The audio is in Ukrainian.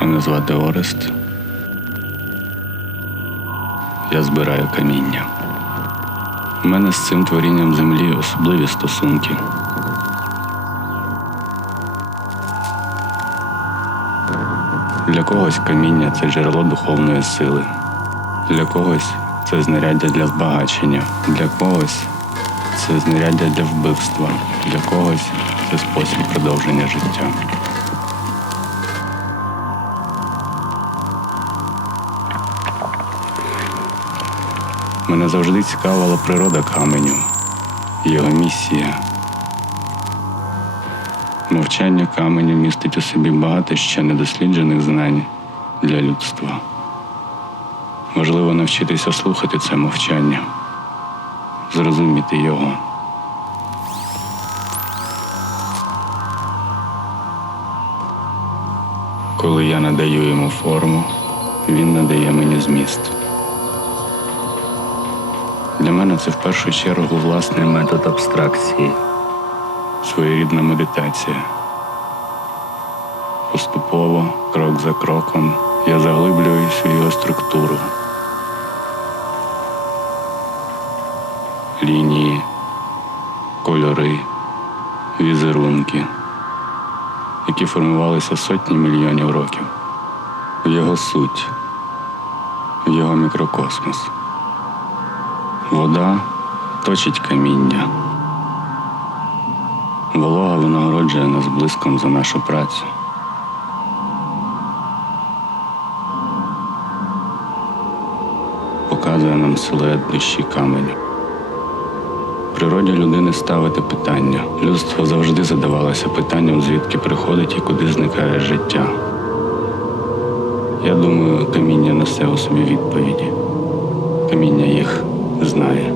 Мене звати Орест. Я збираю каміння. У мене з цим творінням землі особливі стосунки. Для когось каміння це джерело духовної сили. Для когось це знаряддя для збагачення. Для когось це знаряддя для вбивства. Для когось це спосіб продовження життя. Мене завжди цікавила природа каменю, його місія. Мовчання каменю містить у собі багато ще недосліджених знань для людства. Важливо навчитися слухати це мовчання, зрозуміти його. Коли я надаю йому форму, він надає мені зміст. Для мене це в першу чергу власний метод абстракції, своєрідна медитація. Поступово, крок за кроком, я заглиблююсь у його структуру. Лінії, кольори, візерунки, які формувалися сотні мільйонів років. В його суть, в його мікрокосмос. Вода точить каміння. Волога винагороджує нас блиском за нашу працю. Показує нам силует душі каменю. Природі людини ставити питання. Людство завжди задавалося питанням, звідки приходить і куди зникає життя. Я думаю, каміння несе у собі відповіді. Каміння їх знає.